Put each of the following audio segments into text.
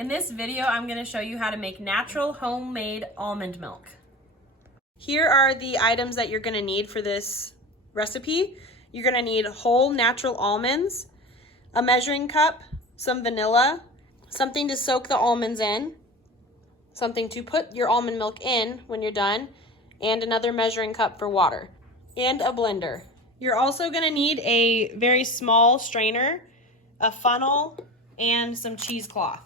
In this video, I'm going to show you how to make natural homemade almond milk. Here are the items that you're going to need for this recipe. You're going to need whole natural almonds, a measuring cup, some vanilla, something to soak the almonds in, something to put your almond milk in when you're done, and another measuring cup for water, and a blender. You're also going to need a very small strainer, a funnel, and some cheesecloth.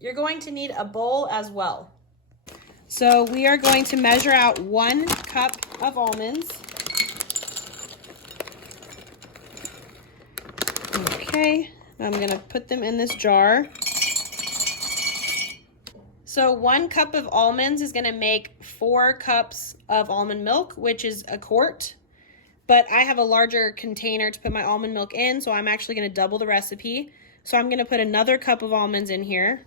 You're going to need a bowl as well. So we are going to measure out 1 cup of almonds. Okay, I'm going to put them in this jar. So 1 cup of almonds is going to make 4 cups of almond milk, which is a quart. But I have a larger container to put my almond milk in, so I'm actually going to double the recipe. So I'm going to put another cup of almonds in here.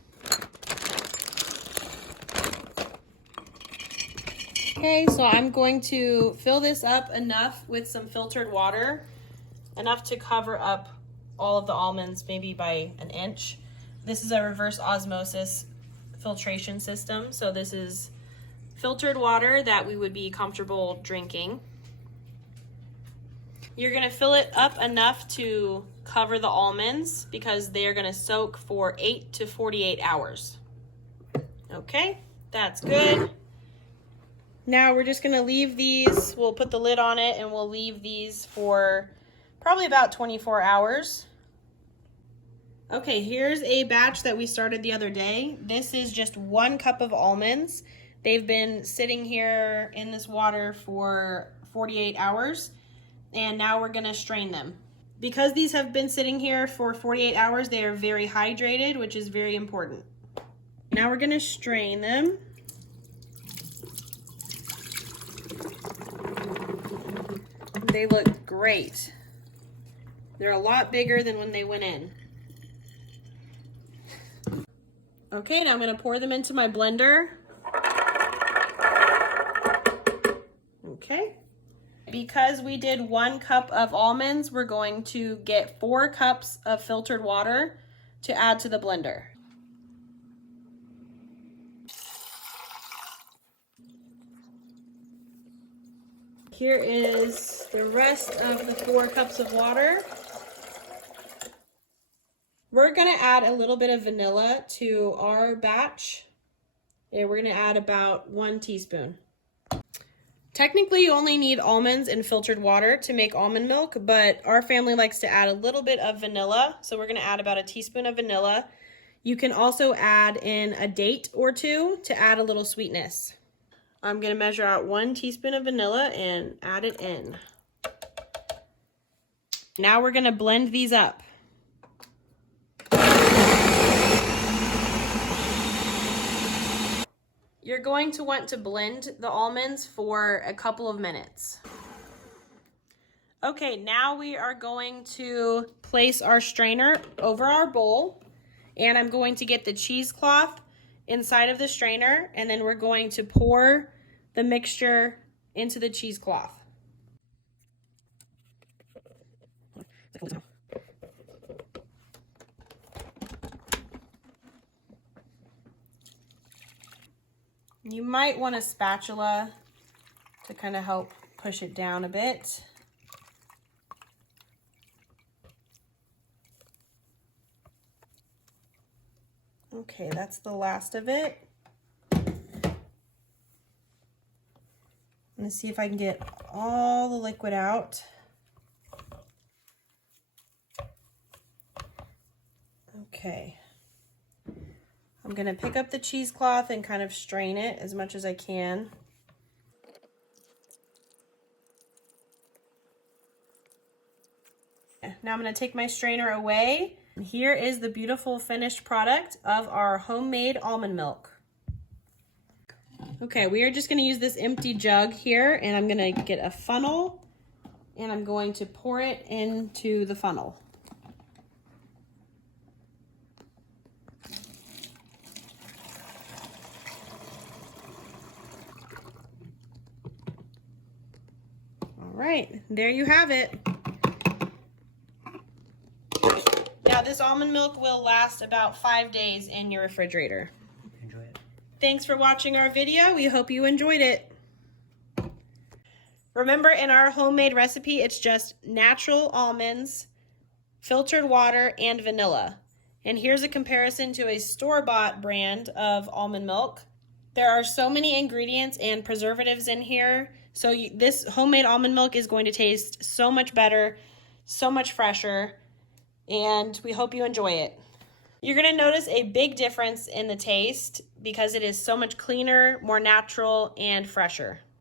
Okay, so I'm going to fill this up enough with some filtered water, enough to cover up all of the almonds, maybe by an inch. This is a reverse osmosis filtration system, so this is filtered water that we would be comfortable drinking. You're going to fill it up enough to cover the almonds because they are going to soak for 8 to 48 hours. Okay, that's good. Now we're just going to leave these, we'll put the lid on it and we'll leave these for probably about 24 hours. Okay, here's a batch that we started the other day. This is just 1 cup of almonds. They've been sitting here in this water for 48 hours, and now we're gonna strain them. Because these have been sitting here for 48 hours, they are very hydrated, which is very important. Now we're gonna strain them. They look great. They're a lot bigger than when they went in. Okay, now I'm going to pour them into my blender. Okay. Because we did 1 cup of almonds, we're going to get 4 cups of filtered water to add to the blender. Here is the rest of the 4 cups of water. We're going to add a little bit of vanilla to our batch. And we're going to add about 1 teaspoon. Technically, you only need almonds and filtered water to make almond milk, but our family likes to add a little bit of vanilla. So we're going to add about a teaspoon of vanilla. You can also add in a date or 2 to add a little sweetness. I'm going to measure out 1 teaspoon of vanilla and add it in. Now we're going to blend these up. You're going to want to blend the almonds for a couple of minutes. Okay, now we are going to place our strainer over our bowl, and I'm going to get the cheesecloth inside of the strainer, and then we're going to pour the mixture into the cheesecloth. You might want a spatula to kind of help push it down a bit. Okay, that's the last of it. Let's see if I can get all the liquid out. Okay. I'm going to pick up the cheesecloth and kind of strain it as much as I can. Now I'm going to take my strainer away. Here is the beautiful finished product of our homemade almond milk. Okay, we are just going to use this empty jug here, and I'm going to get a funnel, and I'm going to pour it into the funnel. All right, there you have it. Now this almond milk will last about 5 days in your refrigerator. Enjoy it. Thanks for watching our video. We hope you enjoyed it. Remember, in our homemade recipe, it's just natural almonds, filtered water, and vanilla. And here's a comparison to a store-bought brand of almond milk. There are so many ingredients and preservatives in here. So this homemade almond milk is going to taste so much better, so much fresher, and we hope you enjoy it. You're going to notice a big difference in the taste because it is so much cleaner, more natural, and fresher.